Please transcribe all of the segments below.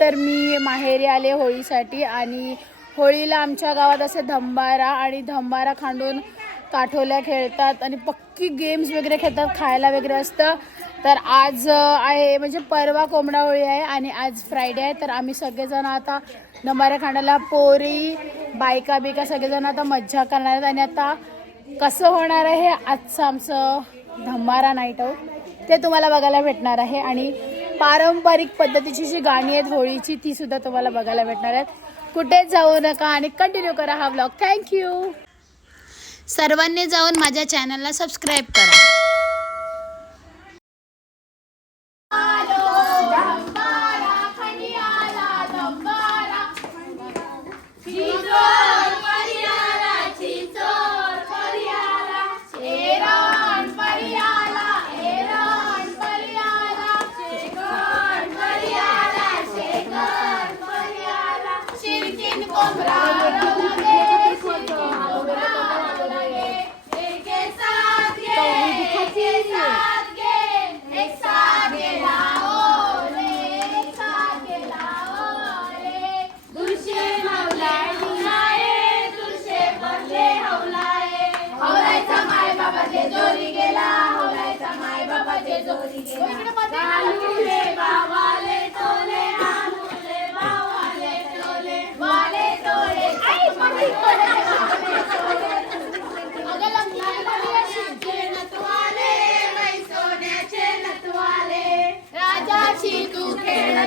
तर मी माहेरी आले होळीसाठी आणि होळीला आमच्या गावात असे धंबारा आणि धंबारा खांडून काठोल्या खेळतात आणि पक्की गेम्स वगैरे खेळतात, खायला वगैरे असतं. तर आज आहे म्हणजे परवा कोंबडा होळी आहे आणि आज फ्रायडे आहे. तर आम्ही सगळेजण आता धंबारा खांडायला पोरी बायका बिका सगळेजण आता मज्जा करणार आहेत. आणि आता कसं होणार आहे आजचं आमचं धंबारा नाईट आऊट ते तुम्हाला बघायला भेटणार आहे. आणि पारंपरिक पद्धतीची जी गाणी आहेत होळीची ती सुद्धा तुम्हाला बघायला भेटणार आहेत. कुठेच जाऊ नका आणि कंटिन्यू करा हा व्लॉग. थँक्यू. सर्वांनी जाऊन माझ्या चॅनलला सबस्क्राईब करा.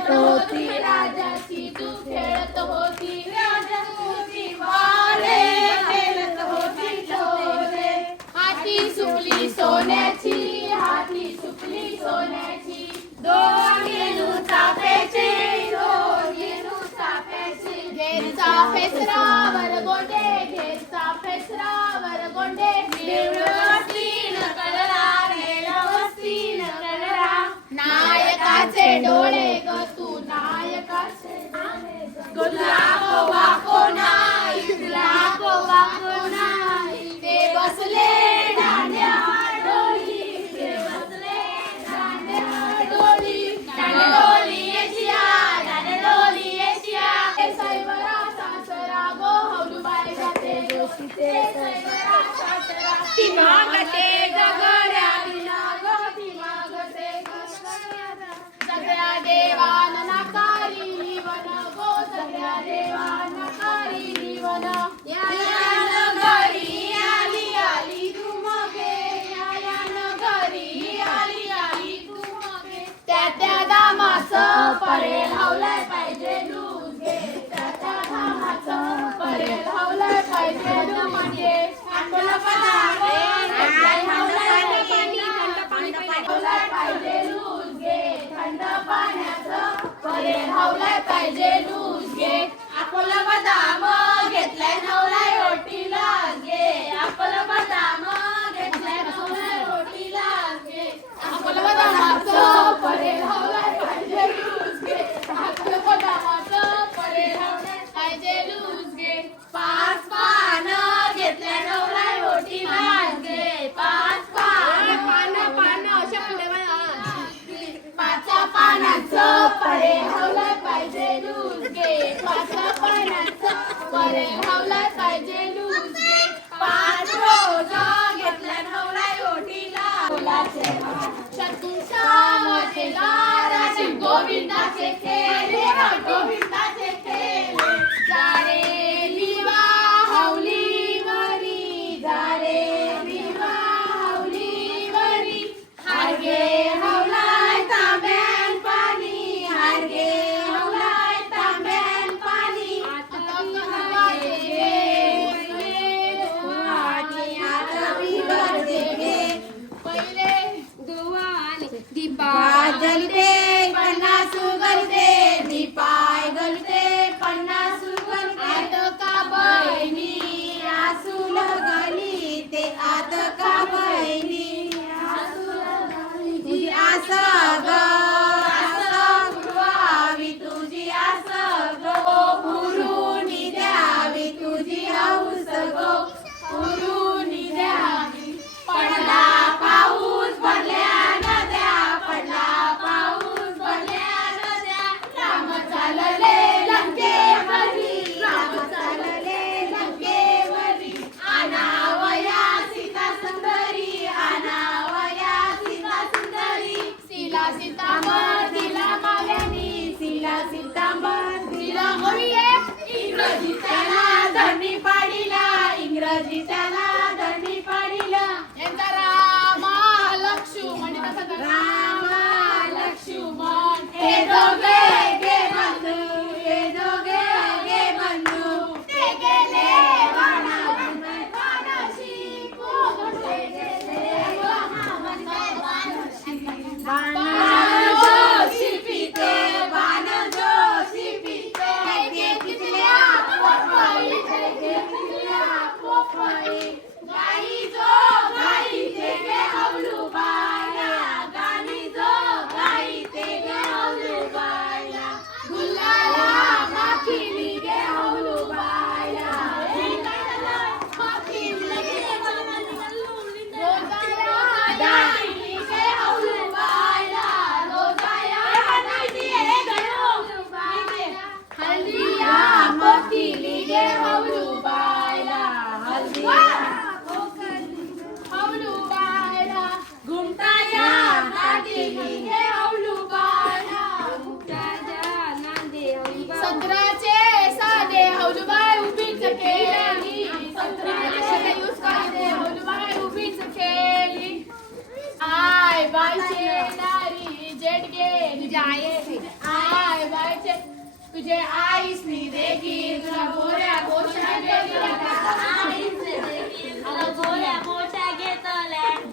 होती राजाची तू खेळत होती राजाची वाले खेळत होती चोरे. हाती सुकली सोन्याची हाती सुकली सोन्याची दोन येणू चाफ्याची दोन येणू चाफ्याची. घेरचा फेसरावर गोंडे घेरचा फेसरावर गोंडे निवडवस्तीन कळला निवडवस्तीन कळला. नायकाचे डोळे ग तू नायकाचे तुला वाको नाही तुला वाको नाही. ते बसले दांड्या डोली ते बसले दांड्या डोली डोली येशिया डोली येशिया. साईबरा सासरा गो हौलूबाई जाते जोशी ते साईबरा सासरा ती मागते गगड्या विना ग ती मागते सगळ्या देवान नाकारी वन गो सगळ्या देवान नाकारी वन. या घरी आली आली तू मगे या घरी आली आली तू मगे. त्या दामाचं परेल हवलाय पाहिजे लूज घे त्या दामाचं परेल हवलाय पाहिजे म्हणजे आपला पदार्थ हवलाय पाहिजे लूज घे थंड पाण्याचं परेल हवलाय पाहिजे लूज घे. आपला बदाम घेतलाय नवलाय रोटीला घे आपला बदाम घेतलाय नवलाय रोटीला घे. आपला बदामाचं परेल हवलाय पाहिजे लूज घे आपला बदामाचं परेल हवलाय पाहिजे लूज घे. पाच पान घेतलाय नवलाय रोटीला घे पाच पाचा पानाचं परेल हवलाय पाहिजे लूज घे पाचा पानाचं परेल हवलाय पाहिजे लूज घे. पाच रोज घेतल्या हवलाय रोटीला बोलाचे शत्रुशाचे लाराचे गोविंदाचे खेळ गोविंदाचे खेळ. जारे लिवा हवली वरी जारे लिवा हवली वरी हारगे हवलाय तांब्यान पाणी हारगे हवलाय तांब्यान पाणी. आता पहिले दीपा जलते पन्नास गलते दीपाय गलते पन्नास गलते. आत का बहिणी आसूल गली ते आत का बहिणी आसूल गली आस ग आस गुरवावी तुझी आस गो पुरुनी द्यावी तुझी हौस गो पुरुनी द्यावी. पडला पाऊस भरल्या नद्या पडला पाऊस सीतांबर दिला होई इंग्रजी त्याला धरणी पाडीला इंग्रजी त्याला धरणी पाडीला यांचा रामा लक्ष्मण रामा लक्ष्मण हे दोघे गे बंधू हे दोघे गे बंधू ते गेले वनाशी पोगटे गेले बाणजोशी पिते बाणजोशी पिते गे कितल्या पोफळी गे कितल्या पोफळी गाई जो गाई ते गे हवलू बाया गाणी जो गाई ते गे हवलू बाया गुलाला माखिली गे हवलू बाया माखिली गे दाईनी गे हवलू बाया रोजाया हल्दिया मोतीली गे हवलू बाया हल्दिया हवलू बाया घुमताया नांदेली गे हवलू बाया सत्राचे साधे हवलूबाई उभीच केली सत्राचे साधे हवलूबाई उभीच केली आय बायचे नारी जेट गेली जाये आय बायचे तुझे आईसनी देखील तुला गोऱ्या गोष्या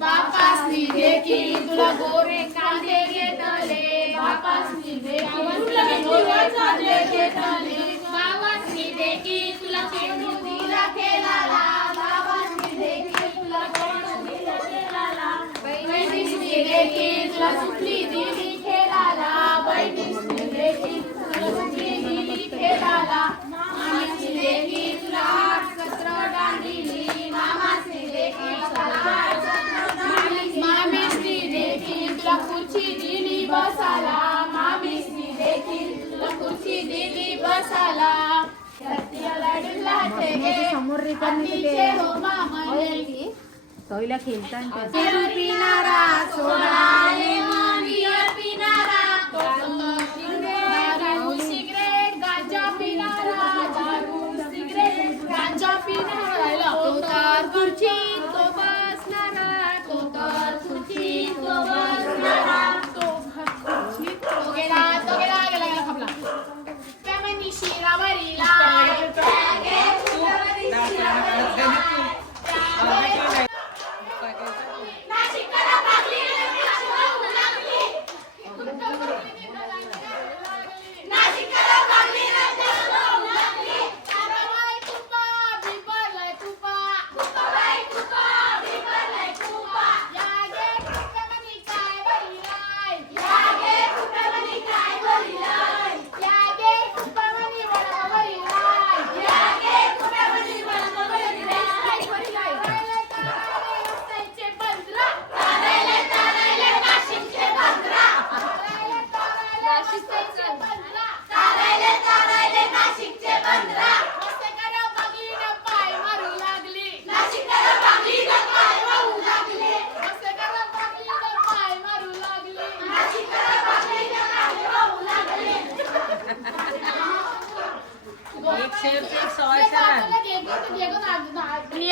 बापासनी देखील तुला गोरे कांदे घेतले बापासनी देखील तुला गोरे कांदे घेतले बाबासनी देखील तुला चेंडू दिला खेळाला बाबासनी देखील तुला चेंडू दिला खेळाला बहिणीसनी देखील तुला सुटली दिली खेळाला बहिणीसनी देखील तुला सुटली दिली खेळाला मामासनी देखील तुला आठ सत्र डांडिली मामासनी देखील मामीसनी देखील तुला खुर्ची दिली बसाला मामीसनी देखील तुला खुर्ची दिली बसाला सोयला खेळताना पिणारा सोडाले मानियर पिणारा दारू सिगरेट गांजा पिणारा दारू सिगरेट गांजा पिणारा तो तर खुर्ची तो बसणारा तो तर खुर्ची तो बसणारा तो खुर्ची तो गेला गेला खपला त्यामध्ये शिरावरीला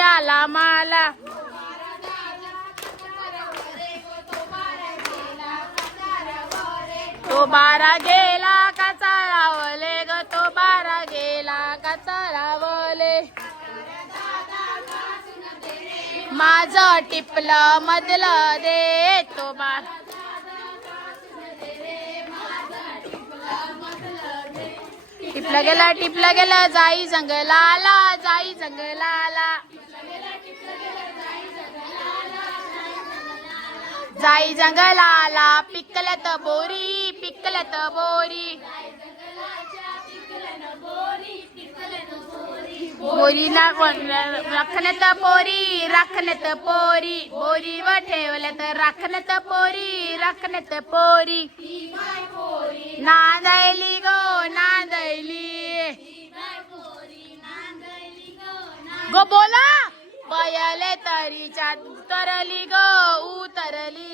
आला माला तो बारा गेला का चाळावले ग तो बारा गेला का चाळावले माझं टिपलं मधलं दे तो बारा टिपला गेला जाई जंगलाला जाई जंगलाला जाई जंगलाला पिकलत बोरी पिकलत बोरी बोरी ना रखनत पोरी रखनत पोरी बोरी व ठेवलत रखनत पोरी रखनत पोरी नांदयली गो नांदयली गो बोला बयले तरीच्या उतरली ग उतरली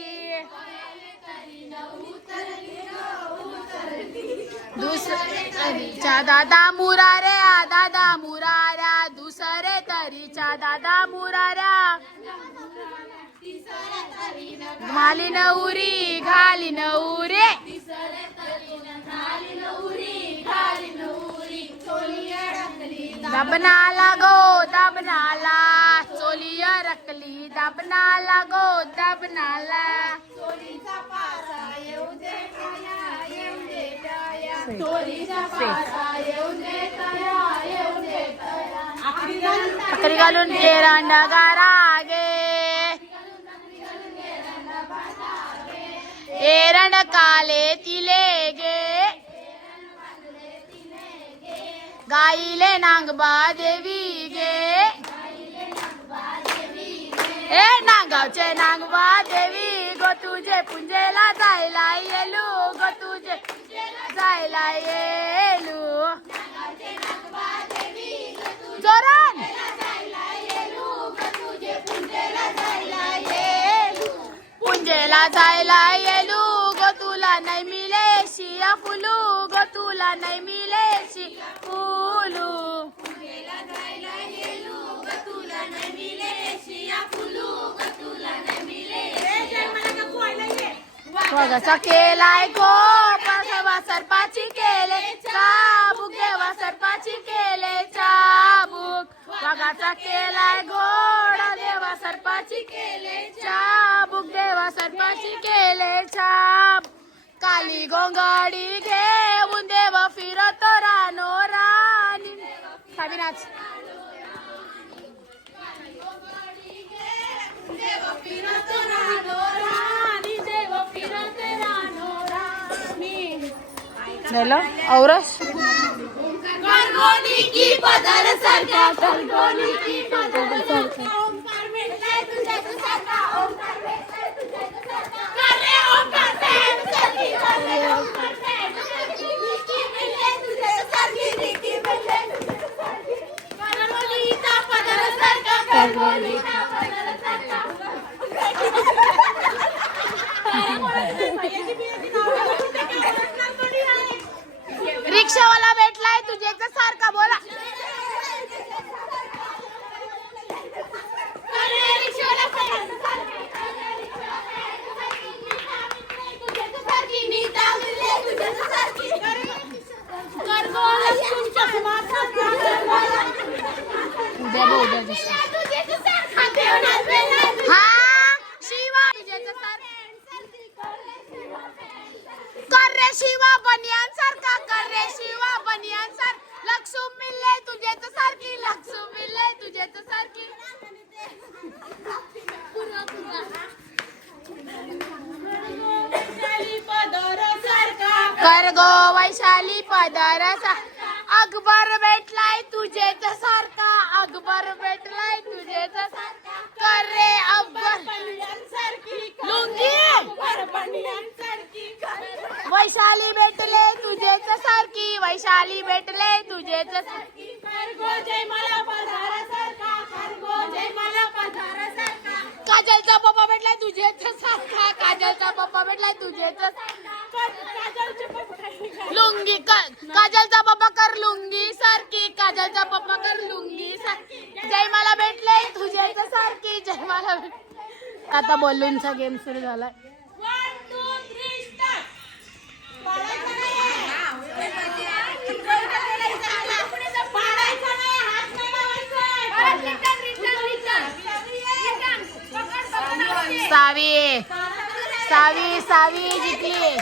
दुसरीचा दादा मुराऱ्या दादा मुराऱ्या दुसरे तरीच्या दादा मुराऱ्या घाली नवरी घाली नवरे दबनाला गो दबनाला चोलिया रकली दबनाला गो दबनाला अकरी घालून एरंडा गारागे एरंड काले तिले गे गाईले नांगबा देवी गे ए नांगावचे नांगबा देवी गो तुझे पुंजेला जायला येलू गो तुझे जायला येलू जोरान पुंजेला जायला येलू गो तुला नाही मिले शिया फुलू गो तुला नाही मिले शिया फुलू वगाचा केलाय गो पासवा सरपाची केले चाबूक देवा सरपाची केले चाबूक वगाचा केलाय गोड देवा सरपाची केले चाबूक देवा सरपाची केले चाब काली गोंगाडी घेऊन देव फिरत रानो राणी साबिनाच औरस करगोनी की पदर सरका करगोनी की पदर सरका ओंकार भेटलाय तुझ्याच सरका ओंकार भेटलाय तुझ्याच सरका करे ओंकार प्रेम सरकी करे ओंकार प्रेम सरकी भेटले तुझ्याच सरकी निकी भेटले तुझ्याच सरकी करगोनीचा पदर सरका करगोनीचा पदर सरका रिक्षावाला भेटलाय तुझ्याच सारखा बोला कर रे शिवा बनियान सारखा कर रे शिवा बनियान सार लक्ष्मी मिळले तुझ्याच सारखी लक्ष्मी मिळले तुझ्याच सारखी कर गो वैशाली पदरसा अकबर भेटलाय तुझेच सारखा अकबर भेटलाय तुझेच सारखा कर रे अकबर लुंगी वैशाली भेटले तुझेच सारखी वैशाली भेटले तुझेच सारखी करगो जय मला पधारा सारखा करगो जय मला पधारा सारखा काजलचा पप्पा भेटलाय तुझेच सारखा काजलचा पप्पा भेटलाय तुझेच लुंगी काजलचा पप्पा कर लुंगी सारखी काजलचा पप्पा कर लुंगी सारखी जय मला भेटले तुझेच सारखी जय मला आता बलूनचा गेम सुरू झालाय 1 2 3 स्टार्ट सावी सावी सावी जिंकली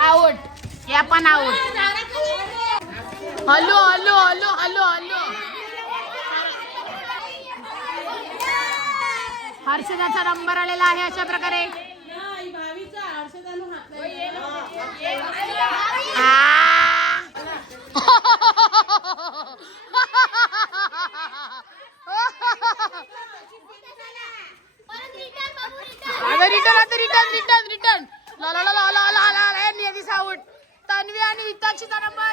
आउट या पण out hello hello hello hello hello हर्षदाचा नंबर आलेला आहे अशा प्रकारे रिटर्न रिटर्न रिटर्न रिटर्न ला ला ला ला ला ला नियती साऊ तन्वी आणि हिताक्षीचा नंबर.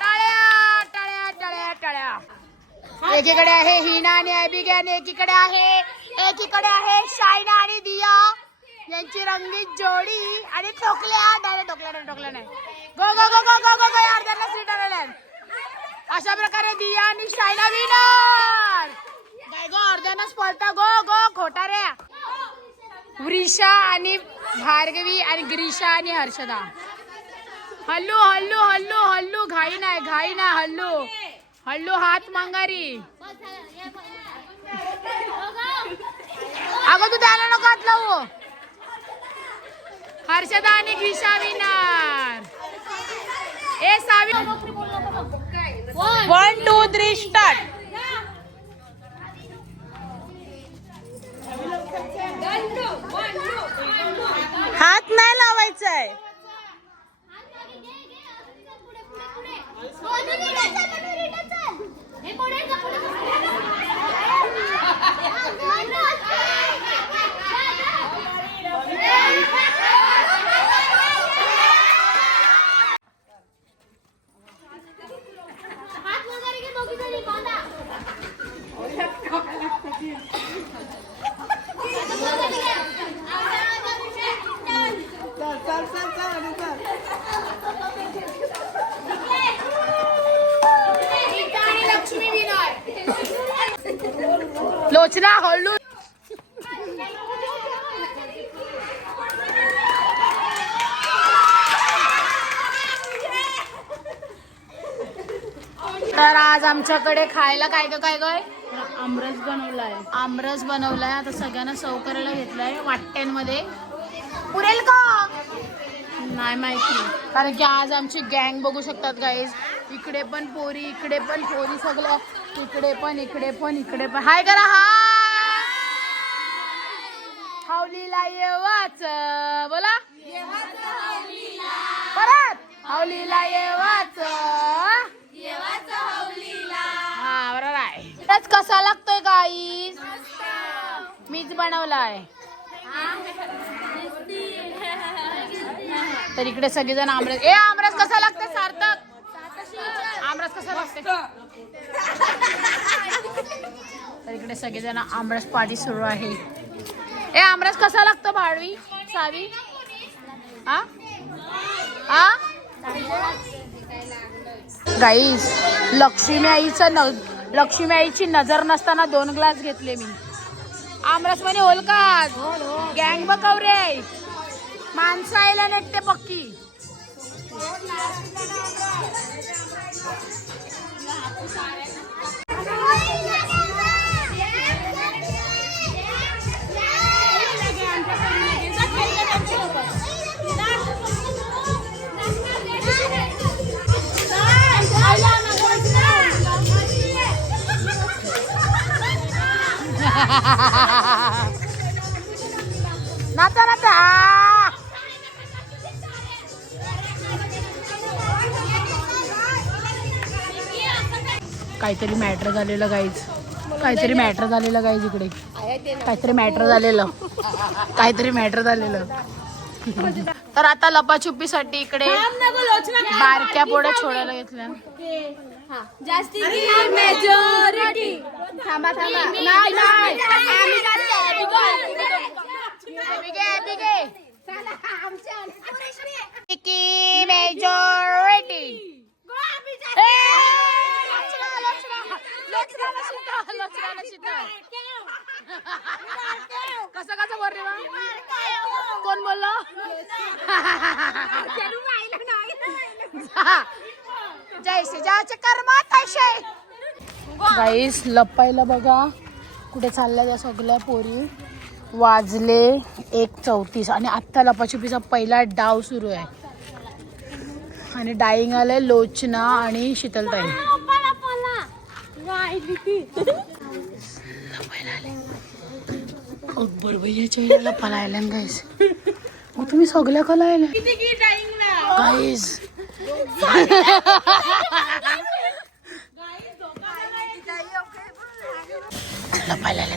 टाळ्या टाळ्या टाळ्या टाळ्या. एकीकडे आहे हिना आणि ॲबिगेल, एकीकडे आहे शायना आणि दिया यांची रंगीत जोडी. आणि टोकल्या नाही. गो गो गो गो गो गो गो. अर्ध्यांना सीट आलेल्या. अशा प्रकारे दिया आणि शायना विनर. काय गो अर्ध्यांना स्पर्धा. गो गो खोटा रे. वृषा आणि भार्गवी आणि ग्रीषा आणि हर्षदा. हल्लू हल्लू हल्लू हल्लू. घाई नाही हल्लू हल्लू. हात मांगारी. अगं तू त्याला नको हात लावू. हर्षदा आणि ग्रीषा विनर. ए सावी. 1 2 3 स्टार्ट. हात नाही लावायचाय. लोचना हळू. तर आज आमच्याकडे खायला काय काय आमरस बनवलाय. आता सगळ्यांना सर्व करायला घेतलाय वाट्यांमध्ये. पुरेल का नाही माहिती, कारण की आज आमची गँग बघू शकतात गाईज. इकडे पण पोरी सगळं. इकडे पण हाय करा. हावलीला येवाच बोला. परत हावलीला येवाच. हा बरोबर आहे. त्याच कसा लागतोय गाईज. मीच बनवलाय. तर इकडे सगळेजण आमरस कसा लागतं सार्थक. आमरस कसा लागते. तर इकडे सगळेजण आमरस पार्टी सुरू आहे. आमरस कसा लागतो भाडवी सावी. गाईस लक्ष्मी आईची नजर नसताना 2 ग्लास घेतले मी. आमरस म्हणे होल का. गँग बघाव रे. माणसं आयला नेट ते पक्की. नाता काहीतरी मॅटर झालेलं गाईज. इकडे काहीतरी मॅटर झालेलं. तर आता लपाछुपीसाठी इकडे बारक्या पोड्या छोडायला घेतल्या. जास्ती मेजॉरिटी. थांबा कसं बोल रे. कोण बोललो. जैसे ज्याचे कर्म तसे. गाईस लपायला बघा कुठे चालल्या त्या सगळ्या पोरी. वाजले 1:34 आणि आत्ता लपाछुपीचा पहिला डाव सुरू आहे. आणि डाईंग आलंय लोचना आणि शीतलताई. अकबर भैयाच्या लपायला आल्या गाईस. मग तुम्ही सगळ्या कला आल्या गाईस. लपायला आल्या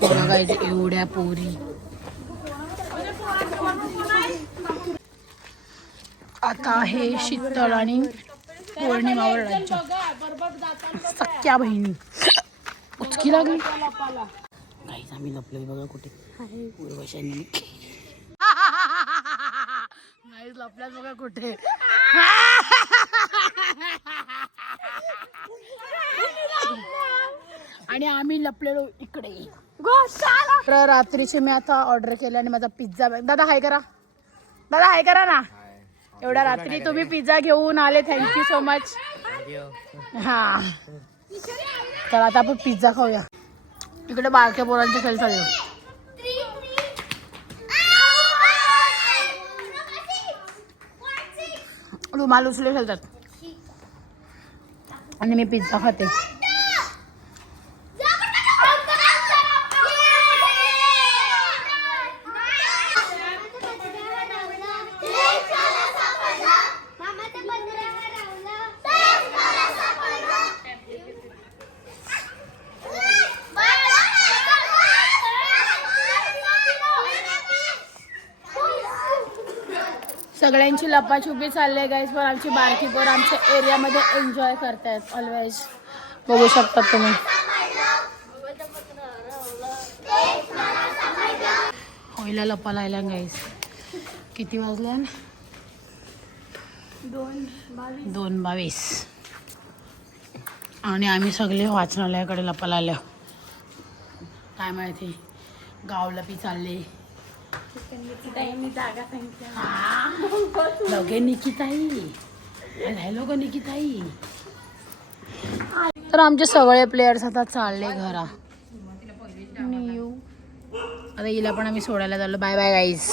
बघा इथे एवढ्या पोरी. आता आहे शीतळ आणि पौर्णिमावर राज्य. सख्या बहिणी उचकी लागली. काहीच आम्ही लपलोय बघा कुठे. उर्वशांनी काहीच लपल्यात बघा कुठे. आणि आम्ही लपलेलो इकडे. तर रात्रीचे मी आता ऑर्डर केलं आणि माझा पिझ्झा. दादा हाय करा. दादा हाय करा ना. एवढ्या रात्री तुम्ही पिझ्झा घेऊन आले. Thank you so much. हा तर आता आपण पिझ्झा खाऊया. इकडे बारक्या पोरांचे खेळ चालू. रुमाल उचले खेळतात आणि मी पिझ्झा खाते. सगळ्यांची लपाछुपी चालले गाईस. पण आमची बारकी पोरं आमच्या एरियामध्ये एन्जॉय करतायत ऑलवेज. बघू शकता तुम्ही. होईला लपा लायला गाईस. किती वाजल्या? 2:22 आणि आम्ही सगळे वाचनालयाकडे लपा लायला. काय माहिती गावला पी चालले. लगे निकिताई राहिलो ग निकिताई. तर आमचे सगळे प्लेयर्स आता चालले घरा. आता हिला पण आम्ही सोडायला चाललो. Bye bye guys.